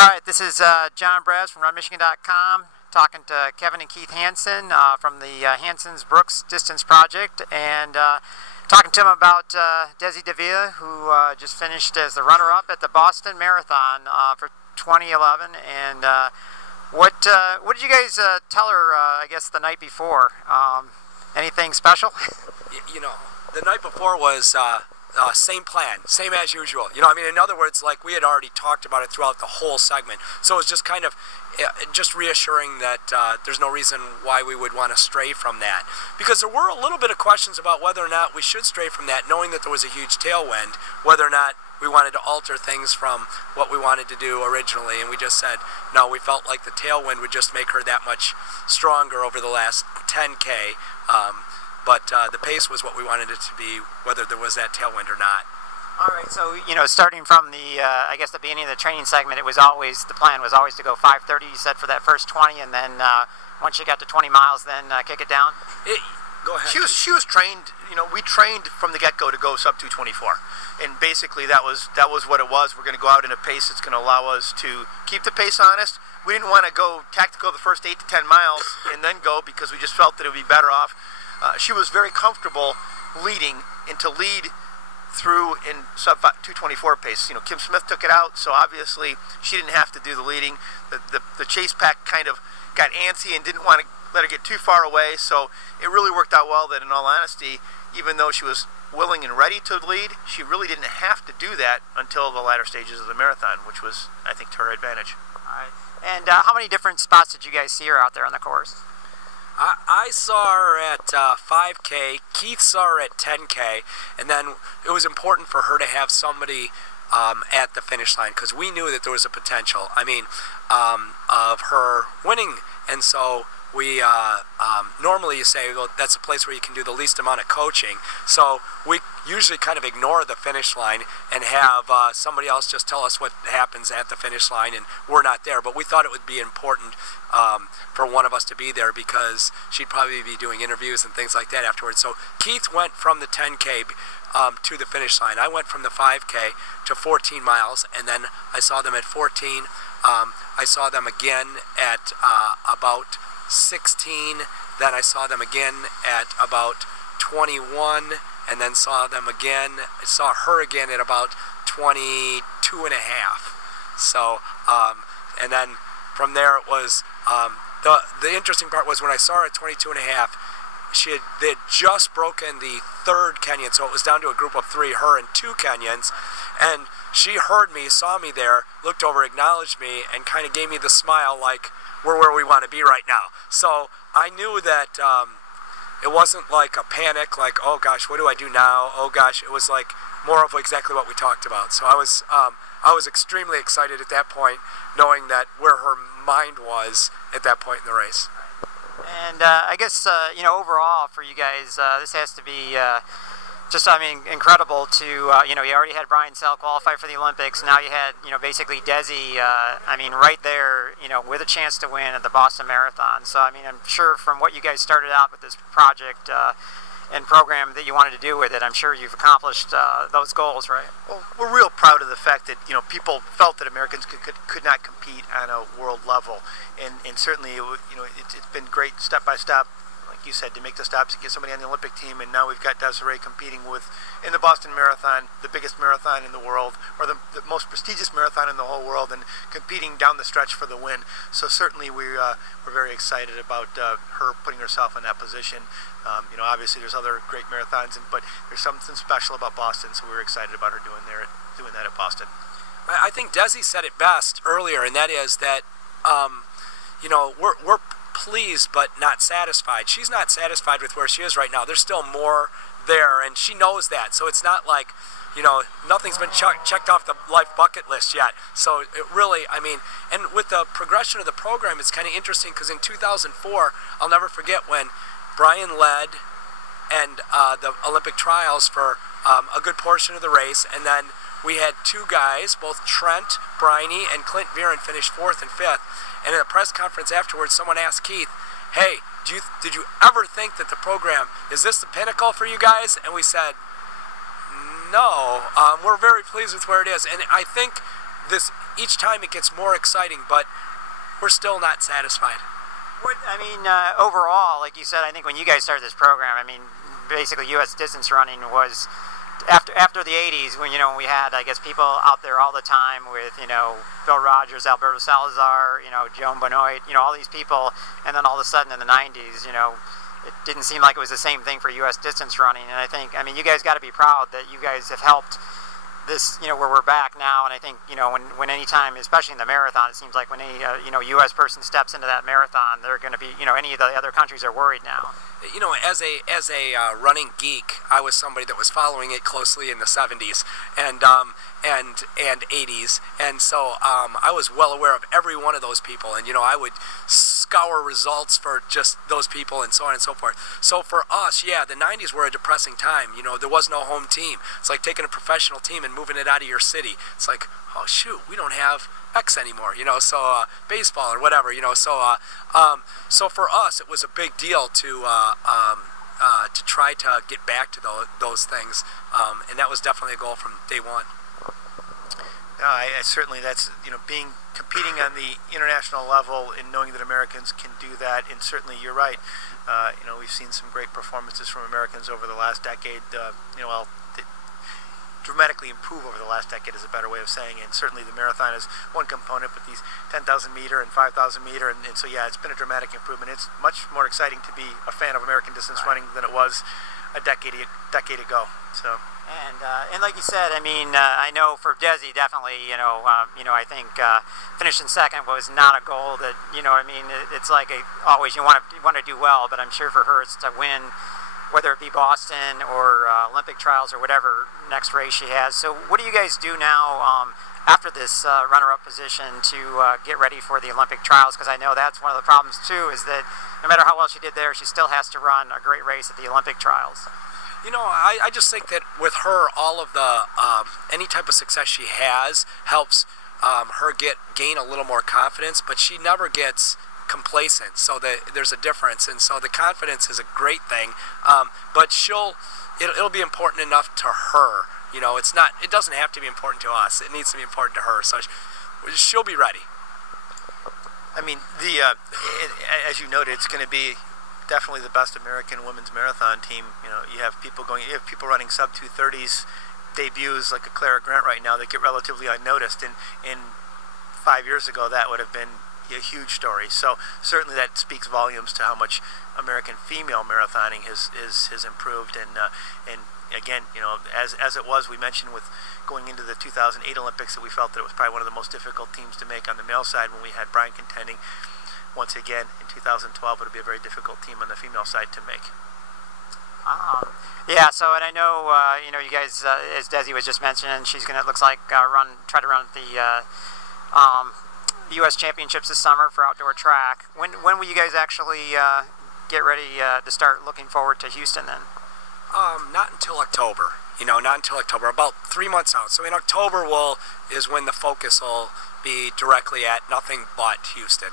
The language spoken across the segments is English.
All right, this is John Brabbs from RunMichigan.com talking to Kevin and Keith Hanson from the Hansons-Brooks Distance Project, and talking to them about Desi Davila, who just finished as the runner-up at the Boston Marathon for 2011. And what did you guys tell her, I guess, the night before? Anything special? You know, the night before was same plan, same as usual. You know, I mean, in other words, like we had already talked about it throughout the whole segment. So it was just kind of just reassuring that there's no reason why we would want to stray from that. Because there were a little bit of questions about whether or not we should stray from that, knowing that there was a huge tailwind, whether or not we wanted to alter things from what we wanted to do originally. And we just said, no, we felt like the tailwind would just make her that much stronger over the last 10K. But the pace was what we wanted it to be, whether there was that tailwind or not. All right, so, you know, starting from the, I guess the beginning of the training segment, it was always, the plan was always to go 5:30, you said, for that first 20, and then once you got to 20 miles, then kick it down? Go ahead. She was trained, you know, we trained from the get-go to go sub 224. And basically that was what it was. We're going to go out in a pace that's going to allow us to keep the pace honest. We didn't want to go tactical the first 8 to 10 miles and then go, because we just felt that it would be better off. She was very comfortable leading, and to lead through in sub 224 pace. You know, Kim Smith took it out, so obviously she didn't have to do the leading. The chase pack kind of got antsy and didn't want to let her get too far away, so it really worked out well that, in all honesty, even though she was willing and ready to lead, she really didn't have to do that until the latter stages of the marathon, which was, I think, to her advantage. All right. And how many different spots did you guys see her out there on the course? I saw her at 5K, Keith saw her at 10K, and then it was important for her to have somebody at the finish line, because we knew that there was a potential, I mean, of her winning. And so we, normally you say, well, that's a place where you can do the least amount of coaching. So we usually kind of ignore the finish line and have somebody else just tell us what happens at the finish line, and we're not there. But we thought it would be important for one of us to be there, because she'd probably be doing interviews and things like that afterwards. So Keith went from the 10K to the finish line. I went from the 5K to 14 miles, and then I saw them at 14. I saw them again at about 16, then I saw them again at about 21, and then saw them again, I saw her again at about 22 and a half. So, and then from there it was, the interesting part was when I saw her at 22 and a half, they had just broken the third Kenyan, so it was down to a group of 3, her and 2 Kenyans, and she heard me, saw me there, looked over, acknowledged me, and kind of gave me the smile like, we're where we want to be right now. So I knew that it wasn't like a panic, like, oh gosh, what do I do now? Oh gosh, it was like more of exactly what we talked about. So I was extremely excited at that point, knowing that where her mind was at that point in the race. And I guess, you know, overall for you guys, this has to be just, I mean, incredible to, you know, you already had Brian Sell qualify for the Olympics. Now you had, you know, basically Desi, I mean, right there, you know, with a chance to win at the Boston Marathon. So, I mean, I'm sure from what you guys started out with this project and program that you wanted to do with it, I'm sure you've accomplished those goals, right? Well, we're real proud of the fact that, you know, people felt that Americans could not compete on a world level, and certainly, you know, it's been great step by step, like you said, to make the stops and get somebody on the Olympic team. And now we've got Desiree competing in the Boston Marathon, the biggest marathon in the world, or the most prestigious marathon in the whole world, and competing down the stretch for the win. So certainly we're very excited about her putting herself in that position. You know, obviously there's other great marathons, but there's something special about Boston, so we're excited about her doing that at Boston. I think Desi said it best earlier, and that is that, you know, we're pleased but not satisfied. She's not satisfied with where she is right now. There's still more there, and she knows that. So it's not like, you know, nothing's been checked off the life bucket list yet. So it really, I mean, and with the progression of the program, it's kind of interesting, because in 2004, I'll never forget when Brian led and the Olympic trials for a good portion of the race, and then we had 2 guys, both Trent Briney and Clint Viren, finished 4th and 5th. And in a press conference afterwards, someone asked Keith, hey, did you ever think that the program, is this the pinnacle for you guys? And we said, no, we're very pleased with where it is. And I think this each time it gets more exciting, but we're still not satisfied. I mean, overall, like you said, I think when you guys started this program, I mean, basically U.S. distance running was after the 80s, when we had, I guess, people out there all the time with Bill Rogers, Alberto Salazar, Joan Benoit, all these people, and then all of a sudden in the 90s, it didn't seem like it was the same thing for U.S. distance running. And I mean, you guys got to be proud that you guys have helped this, where we're back now. And I think, when any time, especially in the marathon, it seems like when any, U.S. person steps into that marathon, they're going to be, any of the other countries are worried now. As a running geek, I was somebody that was following it closely in the 70s and 80s, and so I was well aware of every one of those people, and I would scour results for just those people and so on and so forth. So for us, yeah, the 90s were a depressing time. There was no home team. It's like taking a professional team and moving it out of your city. It's like, oh shoot, we don't have X anymore, so baseball or whatever, so for us it was a big deal to try to get back to those things, and that was definitely a goal from day one. I certainly, that's competing on the international level and knowing that Americans can do that, and certainly you're right. We've seen some great performances from Americans over the last decade. Dramatically improve over the last decade is a better way of saying it. And certainly the marathon is one component, but these 10,000 meter and 5,000 meter, and so yeah, it's been a dramatic improvement. It's much more exciting to be a fan of American distance running than it was a decade ago. So. And like you said, I mean, I know for Desi, definitely, I think finishing second was not a goal that, it's like always you want to do well, but I'm sure for her it's to win, whether it be Boston or Olympic trials or whatever next race she has. So what do you guys do now after this runner-up position to get ready for the Olympic trials? Because I know that's one of the problems too, is that no matter how well she did there, she still has to run a great race at the Olympic trials. I just think that with her, all of the any type of success she has helps her gain a little more confidence, but she never gets complacent, so that there's a difference, and so the confidence is a great thing, but it'll be important enough to her. It doesn't have to be important to us. It needs to be important to her, so she'll be ready. I mean, as you noted, it's going to be definitely the best American women's marathon team. You have people running sub 2:30s debuts like a Clara Grant right now that get relatively unnoticed, and 5 years ago that would have been a huge story. So certainly that speaks volumes to how much American female marathoning has improved, and again, as it was, we mentioned with going into the 2008 Olympics that we felt that it was probably one of the most difficult teams to make on the male side when we had Brian contending. Once again, in 2012, it'll be a very difficult team on the female side to make. Yeah. So, and I know, you guys, as Desi was just mentioning, she's gonna, it looks like, try to run the U.S. Championships this summer for outdoor track. When will you guys actually get ready to start looking forward to Houston then? Not until October. Not until October. About 3 months out. So in October is when the focus will be directly at nothing but Houston.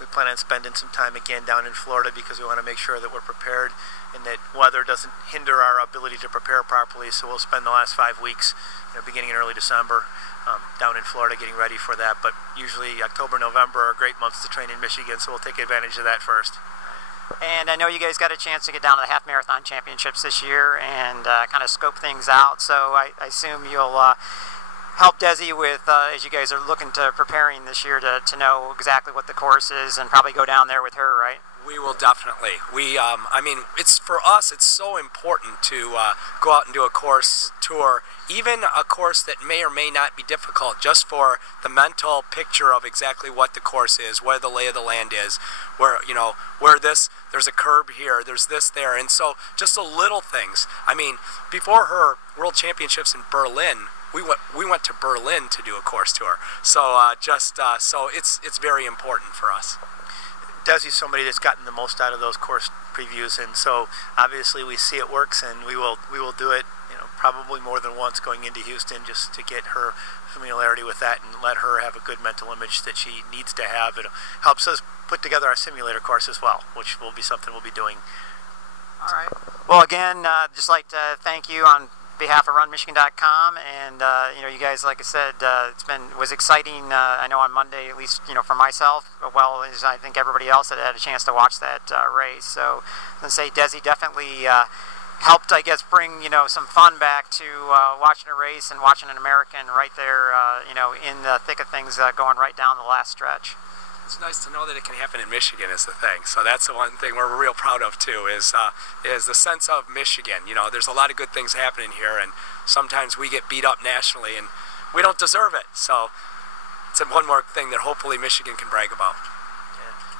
We plan on spending some time again down in Florida because we want to make sure that we're prepared and that weather doesn't hinder our ability to prepare properly. So we'll spend the last 5 weeks, beginning in early December, down in Florida getting ready for that. But usually October, November are great months to train in Michigan, so we'll take advantage of that first. And I know you guys got a chance to get down to the half marathon championships this year and kind of scope things out. So I assume you'll help Desi with, as you guys are looking to preparing this year to know exactly what the course is and probably go down there with her, right? We will definitely. I mean, it's for us, it's so important to go out and do a course tour, even a course that may or may not be difficult, just for the mental picture of exactly what the course is, where the lay of the land is, where, there's a curb here, there's this there, and so just the little things. I mean, before her World Championships in Berlin, we went to Berlin to do a course tour. So so it's very important for us. Desi's somebody that's gotten the most out of those course previews, and so obviously we see it works, and we will do it, probably more than once going into Houston, just to get her familiarity with that and let her have a good mental image that she needs to have. It helps us put together our simulator course as well, which will be something we'll be doing. All right. Well, again, just like to thank you on behalf of RunMichigan.com, and you guys, like I said, was exciting. I know on Monday, at least for myself, well as I think everybody else that had a chance to watch that race. So I'm gonna say Desi definitely helped, I guess, bring some fun back to watching a race and watching an American right there, in the thick of things, going right down the last stretch. It's nice to know that it can happen in Michigan is the thing. So that's the one thing we're real proud of too, is the sense of Michigan. There's a lot of good things happening here, and sometimes we get beat up nationally and we don't deserve it. So it's one more thing that hopefully Michigan can brag about.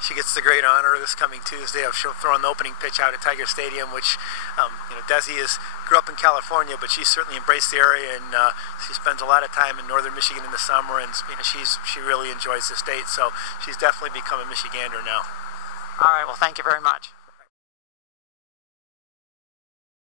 She gets the great honor this coming Tuesday of throwing the opening pitch out at Tiger Stadium, which, Desi grew up in California, but she's certainly embraced the area, and she spends a lot of time in northern Michigan in the summer, and she really enjoys the state, so she's definitely become a Michigander now. All right, well, thank you very much.